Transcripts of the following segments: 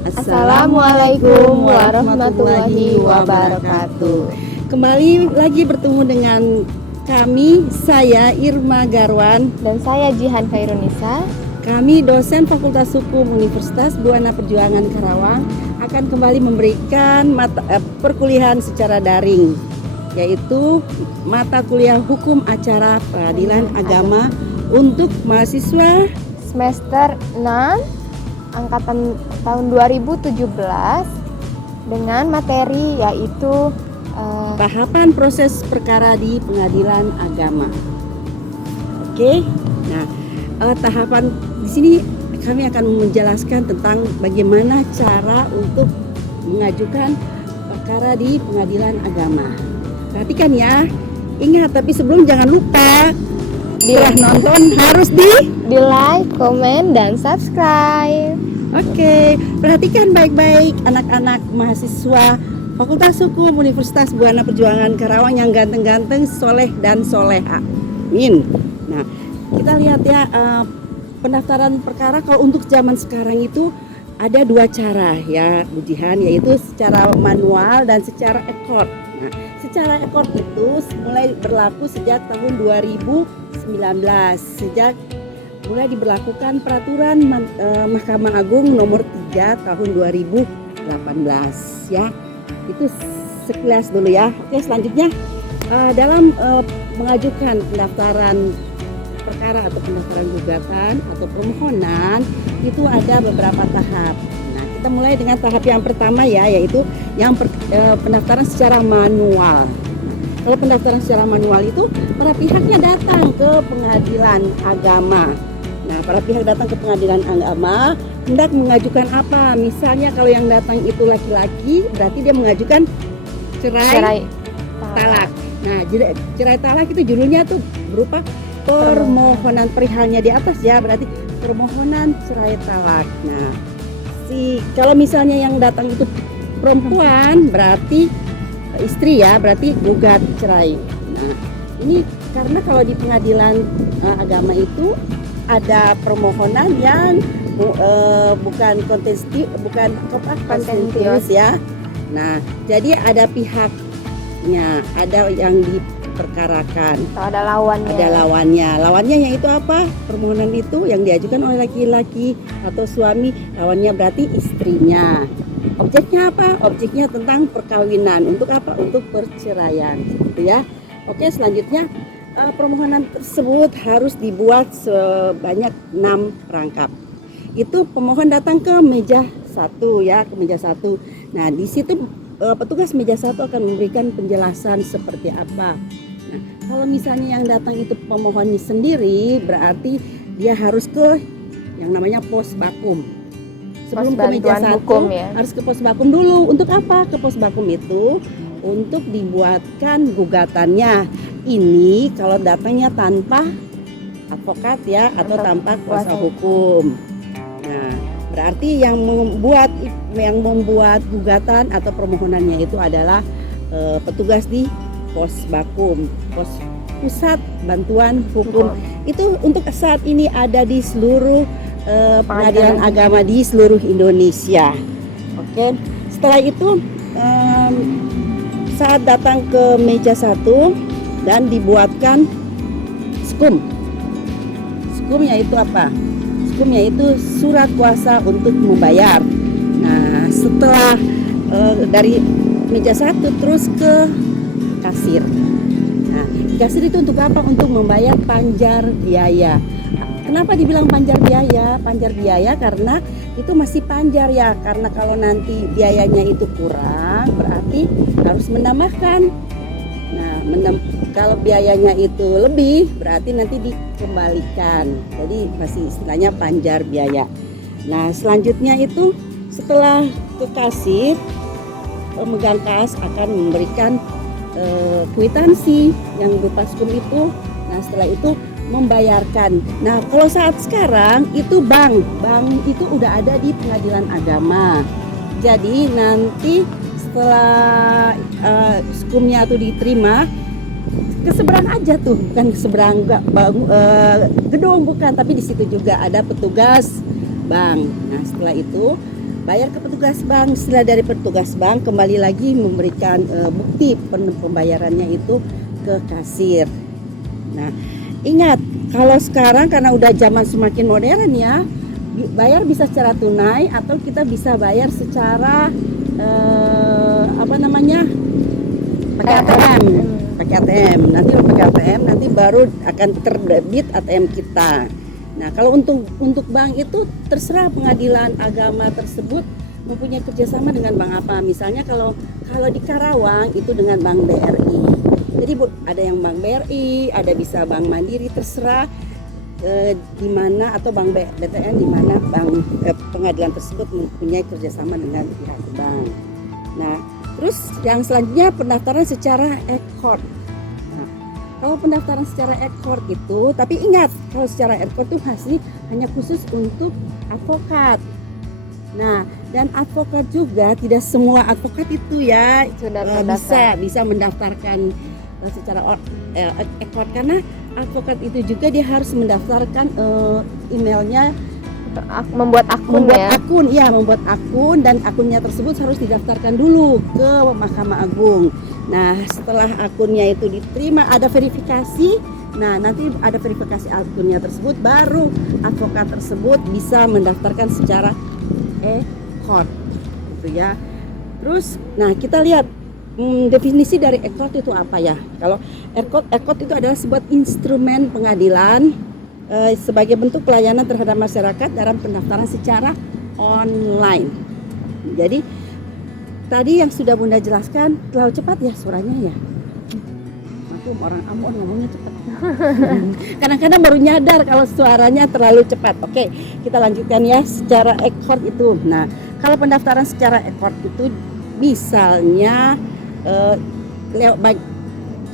Assalamualaikum warahmatullahi wabarakatuh. Kembali lagi bertemu dengan kami, saya Irma Garwan. Dan saya Jihan Khairunisa. Kami dosen Fakultas Hukum Universitas Buana Perjuangan Karawang akan kembali memberikan perkuliahan secara daring, yaitu mata kuliah Hukum Acara Peradilan Agama untuk mahasiswa semester 6 angkatan tahun 2017 dengan materi yaitu tahapan proses perkara di pengadilan agama. Oke, nah tahapan di sini kami akan menjelaskan tentang bagaimana cara untuk mengajukan perkara di pengadilan agama. Perhatikan ya, ingat tapi sebelum jangan lupa setelah nonton harus di like, komen, dan subscribe. Oke, perhatikan baik-baik anak-anak mahasiswa Fakultas Hukum Universitas Buana Perjuangan Karawang yang ganteng-ganteng, soleh dan soleha. Amin. Nah, kita lihat ya pendaftaran perkara kalau untuk zaman sekarang itu ada dua cara ya, Bu Jihan, yaitu secara manual dan secara ekor. Nah, secara ekor itu mulai berlaku sejak tahun 2019, sejak mulai diberlakukan peraturan Mahkamah Agung nomor 3 tahun 2018 ya. Itu sekilas dulu ya. Oke, selanjutnya dalam mengajukan pendaftaran perkara atau pendaftaran gugatan atau permohonan itu ada beberapa tahap. Nah, kita mulai dengan tahap yang pertama ya, yaitu yang pendaftaran secara manual. Kalau pendaftaran secara manual itu para pihaknya datang ke pengadilan agama. Nah, para pihak datang ke pengadilan agama hendak mengajukan apa? Misalnya kalau yang datang itu laki-laki, berarti dia mengajukan cerai talak. Nah, cerai talak itu judulnya tuh berupa permohonan perihalnya di atas ya, berarti permohonan cerai talak. Nah, kalau misalnya yang datang itu perempuan, berarti istri ya, berarti gugat cerai. Nah, ini karena kalau di pengadilan agama itu ada permohonan yang bukan kontentious ya. Nah, jadi ada pihaknya, ada yang diperkarakan. Ada lawannya. Ada lawannya. Lawannya yaitu apa? Permohonan itu yang diajukan oleh laki-laki atau suami, lawannya berarti istrinya. Objeknya apa? Objeknya tentang perkawinan. Untuk apa? Untuk perceraian, gitu ya. Oke, selanjutnya permohonan tersebut harus dibuat sebanyak 6 perangkap. Itu pemohon datang ke meja 1 ya, ke meja 1. Nah, di situ petugas meja 1 akan memberikan penjelasan seperti apa. Nah, kalau misalnya yang datang itu pemohonnya sendiri, berarti dia harus ke yang namanya pos bakum. Sebelum ke meja 1 ya, harus ke pos bakum dulu. Untuk apa? Ke pos bakum itu untuk dibuatkan gugatannya. Ini kalau datangnya tanpa advokat ya, atau tanpa kuasa hukum. Nah, berarti yang membuat gugatan atau permohonannya itu adalah petugas di pos bakum, pos pusat bantuan hukum. Itu untuk saat ini ada di seluruh pengadilan agama di seluruh Indonesia. Oke, setelah itu saat datang ke meja 1 dan dibuatkan skum. Skum yaitu apa? Skum yaitu surat kuasa untuk membayar. Nah, setelah dari meja 1 terus ke kasir. Nah, kasir itu untuk apa? Untuk membayar panjar biaya. Kenapa dibilang panjar biaya? Panjar biaya karena itu masih panjar ya, karena kalau nanti biayanya itu kurang berarti harus menambahkan. Nah, kalau biayanya itu lebih berarti nanti dikembalikan. Jadi masih istilahnya panjar biaya. Nah, selanjutnya itu setelah ke kasir, pemegang kas akan memberikan kwitansi yang berupa skum itu. Nah, setelah itu membayarkan. Nah, kalau saat sekarang itu bank itu udah ada di pengadilan agama. Jadi nanti setelah skumnya tuh diterima, ke seberang aja tuh, bukan ke seberang gedung, bukan, tapi di situ juga ada petugas bank. Nah, setelah itu bayar ke petugas bank. Setelah dari petugas bank kembali lagi memberikan bukti pembayarannya itu ke kasir. Nah, ingat kalau sekarang karena udah zaman semakin modern ya, bayar bisa secara tunai atau kita bisa bayar secara pakai ATM. Pakai ATM. Nanti pakai ATM nanti baru akan terdebit ATM kita. Nah, kalau untuk bank itu terserah pengadilan agama tersebut mempunyai kerjasama dengan bank apa. Misalnya kalau di Karawang itu dengan Bank BRI. Jadi ada yang Bank BRI, ada bisa Bank Mandiri, terserah di mana, atau Bank BTN di mana pengadilan tersebut mempunyai kerjasama dengan pihak bank. Nah, terus yang selanjutnya pendaftaran secara e-court. Nah, kalau pendaftaran secara e-court itu, tapi ingat kalau secara e-court itu hanya khusus untuk advokat. Nah, dan advokat juga tidak semua advokat itu ya bisa mendaftarkan secara e-court, karena advokat itu juga dia harus mendaftarkan emailnya, membuat akun, membuat akun, dan akunnya tersebut harus didaftarkan dulu ke Mahkamah Agung. Nah, setelah akunnya itu diterima ada verifikasi. Nah, nanti ada verifikasi akunnya tersebut, baru advokat tersebut bisa mendaftarkan secara e-court gitu ya. Terus nah kita lihat definisi dari e-court itu apa ya? Kalau e-court itu adalah sebuah instrumen pengadilan sebagai bentuk pelayanan terhadap masyarakat dalam pendaftaran secara online. Jadi tadi yang sudah Bunda jelaskan terlalu cepat ya suaranya ya. Maklum orang Ambon ngomongnya cepat. Kadang-kadang baru nyadar kalau suaranya terlalu cepat. Oke, kita lanjutkan ya secara e-court itu. Nah, kalau pendaftaran secara e-court itu misalnya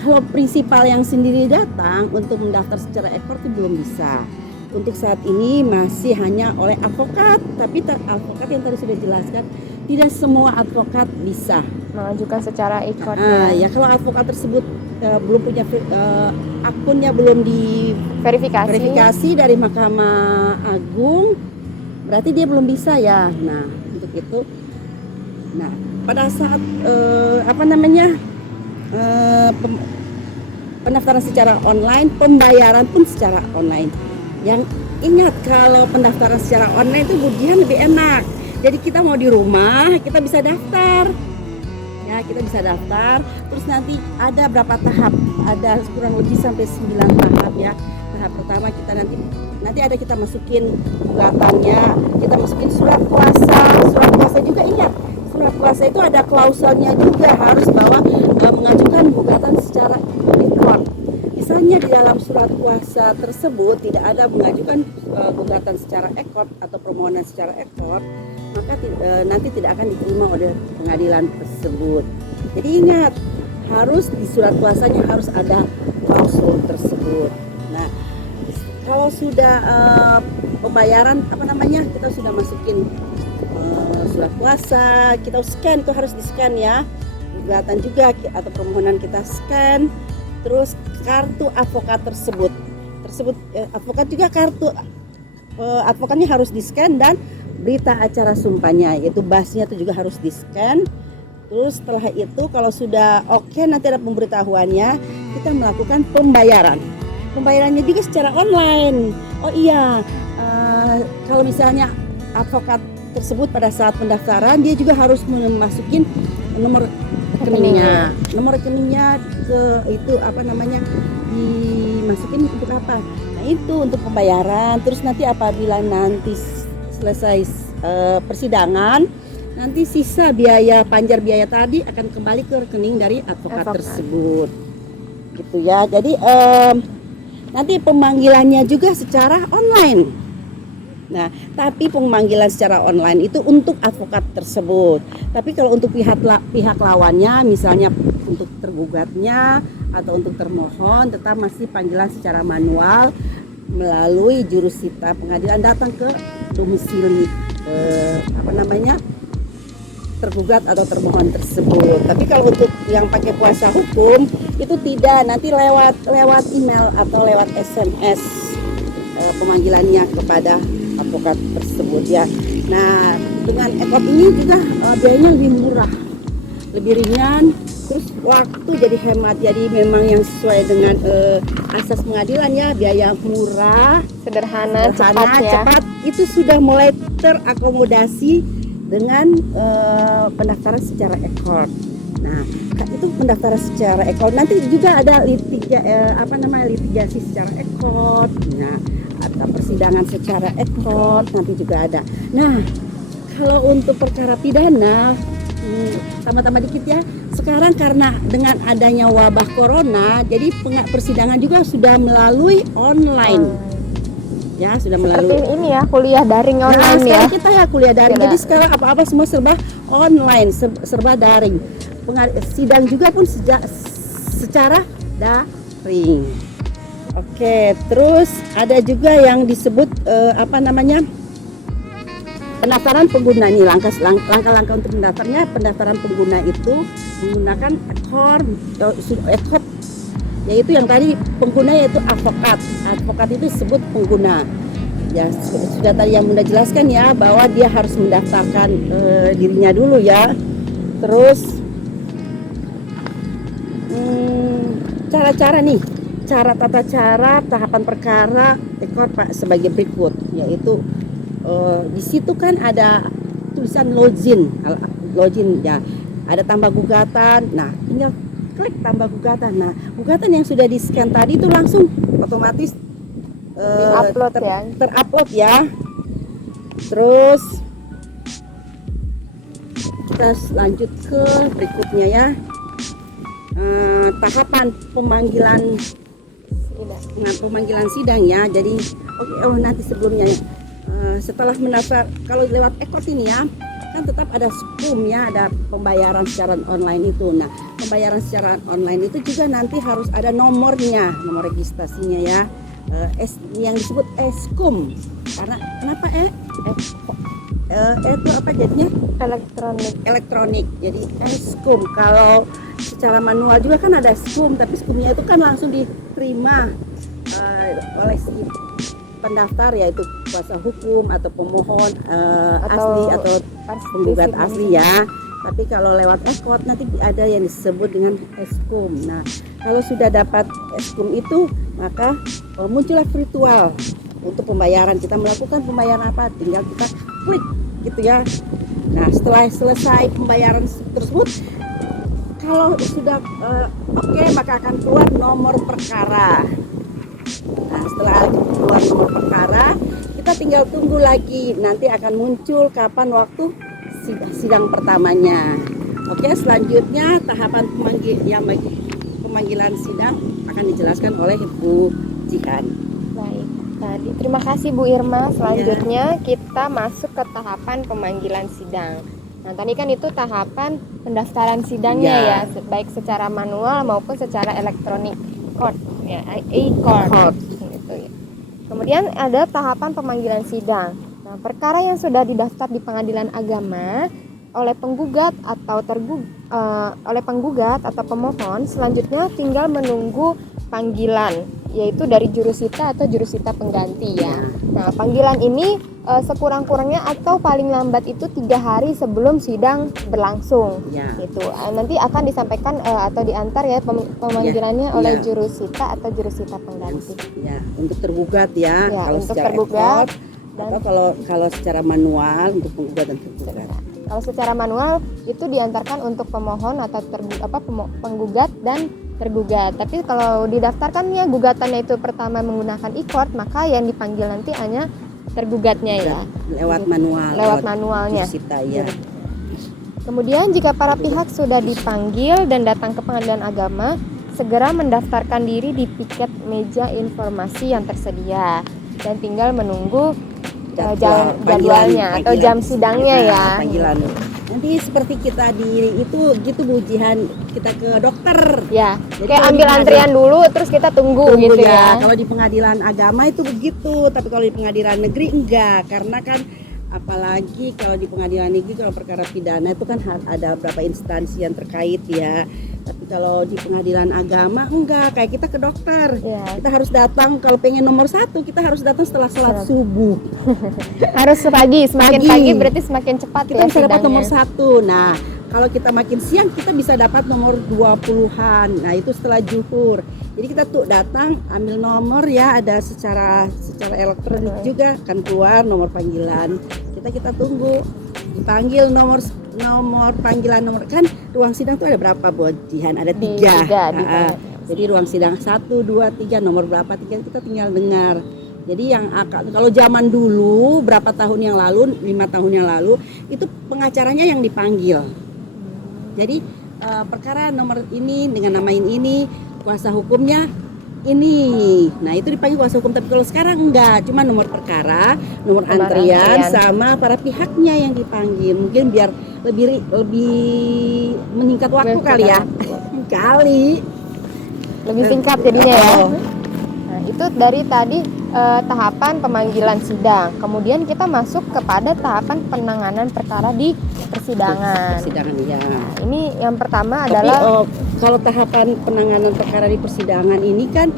kalau prinsipal yang sendiri datang untuk mendaftar secara e-court itu belum bisa. Untuk saat ini masih hanya oleh advokat, tapi advokat yang tadi sudah jelaskan tidak semua advokat bisa mengajukan secara e-court. Ya kalau advokat tersebut belum punya akunnya belum diverifikasi dari Mahkamah Agung, berarti dia belum bisa ya. Nah, untuk itu, nah pada saat pendaftaran secara online, pembayaran pun secara online. Yang ingat kalau pendaftaran secara online itu kemudian lebih enak. Jadi kita mau di rumah, kita bisa daftar. Ya, kita bisa daftar. Terus nanti ada berapa tahap? Ada kurang lebih sampai 9 tahap ya. Tahap pertama kita nanti ada kita masukin gugatannya, kita masukin surat kuasa. Surat kuasa juga ingat, surat kuasa itu ada klausulnya juga, harus bahwa mengajukan gugatan secara e-court. Misalnya di dalam surat kuasa tersebut tidak ada mengajukan gugatan secara e-court atau permohonan secara e-court, maka nanti tidak akan diterima oleh pengadilan tersebut. Jadi ingat, harus di surat kuasanya harus ada klausul tersebut. Nah, kalau sudah pembayaran kita sudah masukin surat kuasa, kita scan, itu harus di-scan ya. Gugatan juga atau permohonan kita scan. Terus kartu advokat tersebut advokat juga kartu advokatnya harus di-scan, dan berita acara sumpahnya yaitu BAS-nya itu juga harus di-scan. Terus setelah itu kalau sudah oke, nanti ada pemberitahuannya, kita melakukan pembayaran. Pembayarannya juga secara online. Oh iya, kalau misalnya advokat tersebut pada saat pendaftaran dia juga harus memasukin nomor rekeningnya. Nomor rekeningnya dimasukin untuk apa? Nah, itu untuk pembayaran. Terus nanti apabila nanti selesai persidangan, nanti sisa panjar biaya tadi akan kembali ke rekening dari advokat tersebut. Gitu ya. Jadi nanti pemanggilannya juga secara online. Nah, tapi pemanggilan secara online itu untuk advokat tersebut. Tapi kalau untuk pihak lawannya, misalnya untuk tergugatnya atau untuk termohon, tetap masih panggilan secara manual melalui jurusita pengadilan, datang ke domisili tergugat atau termohon tersebut. Tapi kalau untuk yang pakai kuasa hukum itu tidak, nanti lewat email atau lewat SMS pemanggilannya kepada advokat tersebut ya. Nah, dengan ekor ini juga biayanya lebih murah, lebih ringan, terus waktu jadi hemat. Jadi memang yang sesuai dengan asas pengadilan ya, biaya murah, Sederhana, cepat ya. cepat. Itu sudah mulai terakomodasi dengan pendaftaran secara ekor. Nah, itu pendaftaran secara ekor. Nanti juga ada litigasi secara ekor. Nah, atau persidangan secara ekor nanti juga ada. Nah, kalau untuk perkara pidana, tambah-tambah dikit ya. Sekarang karena dengan adanya wabah corona, jadi persidangan juga sudah melalui online. Ya, sudah melalui. Seperti ini ya, kuliah daring online ya. Sekarang kita ya kuliah daring. Jadi sekarang apa-apa semua serba online, serba daring. Sidang juga pun secara daring. Oke, terus ada juga yang disebut pendaftaran pengguna. Nih langkah-langkah untuk pendaftaran pengguna itu menggunakan ekor, yaitu yang tadi pengguna yaitu advokat itu disebut pengguna. Ya, sudah tadi yang Bunda jelaskan ya, bahwa dia harus mendaftarkan dirinya dulu ya. Terus tata cara tahapan perkara ekor Pak sebagai berikut, yaitu di situ kan ada tulisan login ya, ada tambah gugatan. Nah, tinggal klik tambah gugatan. Nah, gugatan yang sudah di scan tadi itu langsung otomatis terupload ya. Terus kita lanjut ke berikutnya ya. Tahapan pemanggilan sidang ya. Jadi nanti sebelumnya setelah mendaftar, kalau lewat ekor ini ya kan tetap ada SKUM ya, ada pembayaran secara online itu. Nah, pembayaran secara online itu juga nanti harus ada nomornya, nomor registrasinya ya, yang disebut SKUM. Karena kenapa itu apa jadinya? Elektronik. Jadi SKUM. Kalau secara manual juga kan ada SKUM, tapi SKUM-nya itu kan langsung diterima oleh si pendaftar, yaitu kuasa hukum atau pemohon asli atau penggugat asli ya. Tapi kalau lewat ekor nanti ada yang disebut dengan SKUM. Nah, kalau sudah dapat SKUM itu, maka muncullah virtual untuk pembayaran. Kita melakukan pembayaran apa? Tinggal kita klik gitu ya. Nah, setelah selesai pembayaran tersebut, kalau sudah oke, maka akan keluar nomor perkara. Nah, setelah keluar nomor perkara, kita tinggal tunggu lagi. Nanti akan muncul kapan waktu sidang pertamanya. Oke, selanjutnya tahapan pemanggilan sidang akan dijelaskan oleh Bu Jihan. Baik, tadi terima kasih Bu Irma. Selanjutnya kita masuk ke tahapan pemanggilan sidang. Nah, tadi kan itu tahapan pendaftaran sidangnya ya, baik secara manual maupun secara elektronik, court ya, e-court gitu ya. Kemudian ada tahapan pemanggilan sidang. Nah, perkara yang sudah didaftar di pengadilan agama oleh penggugat atau pemohon, selanjutnya tinggal menunggu panggilan, yaitu dari jurusita atau jurusita pengganti ya. Nah, panggilan ini sekurang-kurangnya atau paling lambat itu 3 hari sebelum sidang berlangsung gitu. Nanti akan disampaikan atau diantar ya pemanggilannya oleh jurusita atau jurusita pengganti ya, untuk tergugat ya, kalau untuk secara tergugat dan kalau secara manual untuk penggugat dan tergugat. Kalau secara manual itu diantarkan untuk pemohon atau penggugat dan tergugat. Tapi kalau didaftarkan ya gugatannya itu pertama menggunakan e-court, maka yang dipanggil nanti hanya tergugatnya ya. Lewat manual. Lewat manualnya. Jurusita, ya. Kemudian jika para pihak sudah dipanggil dan datang ke pengadilan agama, segera mendaftarkan diri di piket meja informasi yang tersedia dan tinggal menunggu jadwalnya atau jam sidangnya ya. Panggilan. Nanti seperti kita itu gitu Bu Jihan, kita ke dokter. Ya. Jadi kayak ambil antrian dulu terus kita tunggu gitu ya. Kalau di pengadilan agama itu begitu, tapi kalau di pengadilan negeri enggak, karena kan apalagi kalau di pengadilan negeri kalau perkara pidana itu kan ada beberapa instansi yang terkait ya. Tapi Kalau di pengadilan agama enggak, kayak kita ke dokter. Ya, Kita harus datang, kalau pengen nomor 1 kita harus datang setelah sholat subuh. harus pagi, semakin Pagi. pagi berarti semakin cepat Kita ya bisa dapat sidangnya. nomor 1. Nah, kalau kita makin siang kita bisa dapat nomor 20-an. Nah, itu setelah zuhur. Jadi kita tuh datang ambil nomor ya, ada secara elektronik juga akan keluar nomor panggilan. Kita tunggu dipanggil nomor panggilan nomor, kan ruang sidang tuh ada berapa Jihan? Ada 3. Jadi ruang sidang 1, 2, 3 nomor berapa 3 kita tinggal dengar. Jadi yang kalau zaman dulu berapa tahun yang lalu, 5 tahun yang lalu itu pengacaranya yang dipanggil. Jadi perkara nomor ini dengan namain ini, kuasa hukumnya ini. Nah, itu dipanggil kuasa hukum. Tapi kalau sekarang enggak, cuma nomor perkara, nomor antrian sama para pihaknya yang dipanggil. Mungkin biar lebih meningkat waktu kali ya. Lebih singkat jadinya ya. Nah, itu dari tadi tahapan pemanggilan sidang. Kemudian kita masuk kepada tahapan penanganan perkara di persidangan. Persidangan ya. Ini yang pertama Tapi, adalah kalau tahapan penanganan perkara di persidangan ini kan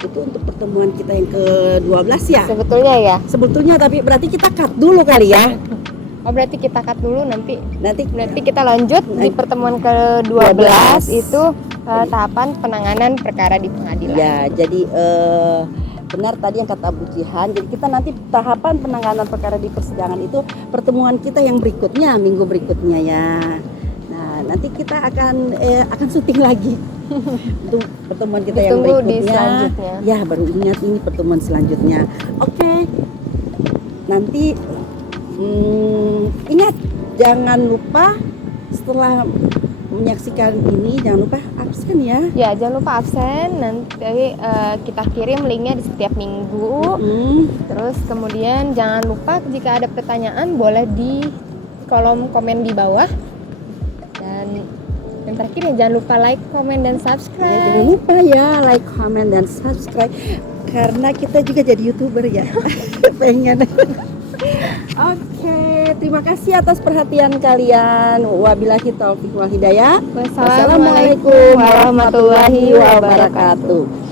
itu untuk pertemuan kita yang ke-12 ya. sebetulnya ya. Sebetulnya, tapi berarti kita cut dulu kali ya. Oh, berarti kita cut dulu nanti Nanti kita lanjut di pertemuan ke-12 itu tahapan penanganan perkara di pengadilan. ya, jadi benar tadi yang kata Bu Jihan. Jadi kita nanti tahapan penanganan perkara di persidangan itu pertemuan kita yang berikutnya, minggu berikutnya ya. Nah, nanti kita akan syuting lagi untuk pertemuan kita yang Ditunggu berikutnya. di selanjutnya. Ya, baru ingat ini pertemuan selanjutnya. Oke. Nanti ingat jangan lupa setelah menyaksikan ini jangan lupa absen ya. Ya, jangan lupa absen. Nanti kita kirim linknya di setiap minggu. Terus kemudian jangan lupa jika ada pertanyaan boleh di kolom komen di bawah. Dan yang terakhir ya jangan lupa like, comment, dan Ya, subscribe. jangan lupa ya like, comment, dan subscribe karena kita juga jadi YouTuber ya. Pengen. Oke, terima kasih atas perhatian kalian. Wabillahi taufiq wal hidayah. Wassalamualaikum warahmatullahi wabarakatuh.